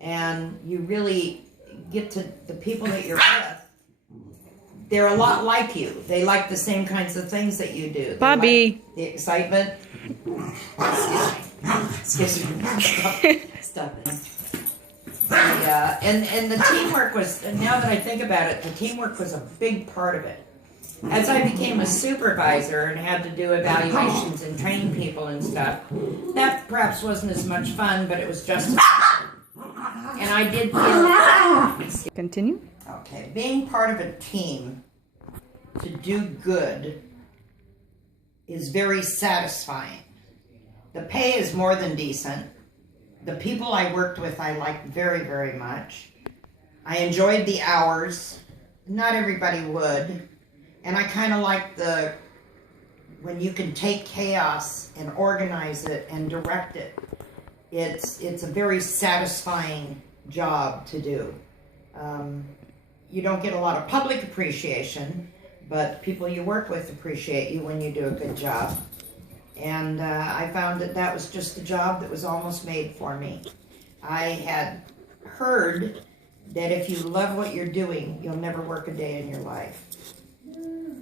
and you really get to the people that you're with. They're a lot like you. They like the same kinds of things that you do. They Bobby. like the excitement. Excuse me. Stop it. And the teamwork was, now that I think about it, the teamwork was a big part of it. As I became a supervisor and had to do evaluations and train people and stuff, that perhaps wasn't as much fun, but it was just as fun. And I did feel... Continue. Okay, being part of a team to do good is very satisfying. The pay is more than decent. The people I worked with I liked very, very much. I enjoyed the hours. Not everybody would. And I kind of like when you can take chaos and organize it and direct it. It's a very satisfying job to do. You don't get a lot of public appreciation, but people you work with appreciate you when you do a good job. And I found that was just a job that was almost made for me. I had heard that if you love what you're doing, you'll never work a day in your life.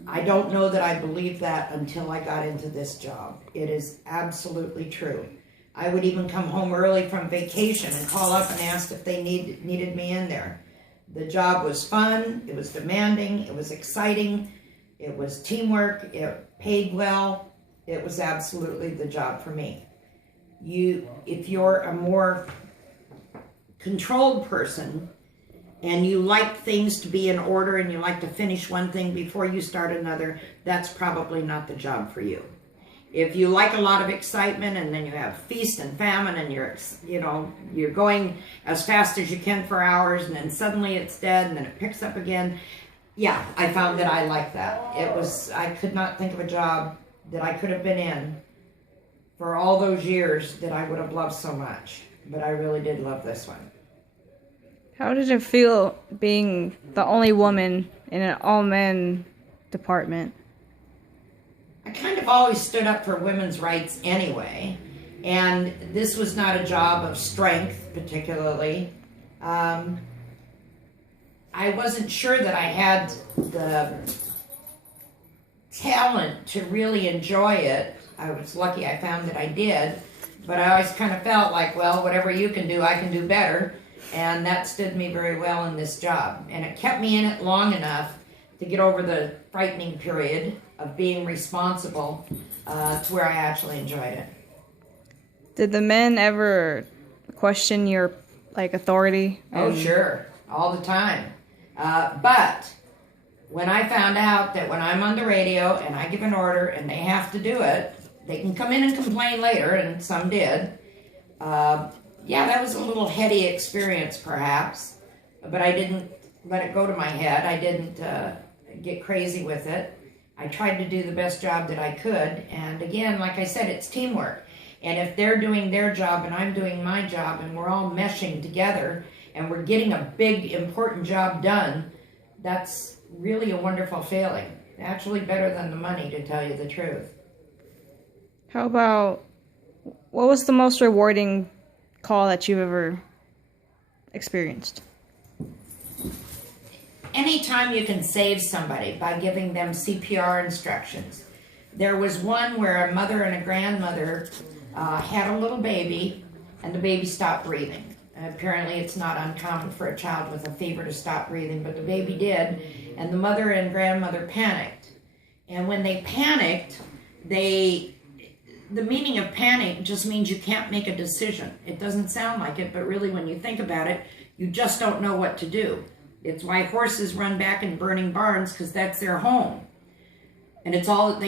I don't know that I believed that until I got into this job. It is absolutely true. I would even come home early from vacation and call up and ask if they needed me in there. The job was fun, it was demanding, it was exciting, it was teamwork, it paid well. It was absolutely the job for me. If you're a more controlled person and you like things to be in order and you like to finish one thing before you start another, that's probably not the job for you. If you like a lot of excitement and then you have feast and famine and you're going as fast as you can for hours and then suddenly it's dead and then it picks up again, yeah, I found that I liked that. I could not think of a job that I could have been in for all those years that I would have loved so much. But I really did love this one. How did it feel being the only woman in an all-men department? I kind of always stood up for women's rights anyway, and this was not a job of strength particularly. I wasn't sure that I had the talent to really enjoy it. I was lucky I found that I did, but I always kind of felt like, well, whatever you can do, I can do better, and that stood me very well in this job. And it kept me in it long enough to get over the frightening period of being responsible to where I actually enjoyed it. Did the men ever question your authority? Oh, sure, all the time. But when I found out that when I'm on the radio and I give an order and they have to do it, they can come in and complain later, and some did. Yeah, that was a little heady experience perhaps, but I didn't let it go to my head. I didn't get crazy with it. I tried to do the best job that I could, and again, like I said, it's teamwork. And if they're doing their job and I'm doing my job and we're all meshing together and we're getting a big, important job done, that's really a wonderful feeling. Actually better than the money, to tell you the truth. How about, what was the most rewarding call that you've ever experienced? Anytime you can save somebody by giving them CPR instructions. There was one where a mother and a grandmother had a little baby, and the baby stopped breathing. Apparently it's not uncommon for a child with a fever to stop breathing, but the baby did, and the mother and grandmother panicked. And when they panicked, the meaning of panic just means you can't make a decision. It doesn't sound like it, but really when you think about it, you just don't know what to do. It's why horses run back in burning barns, because that's their home. And it's all that they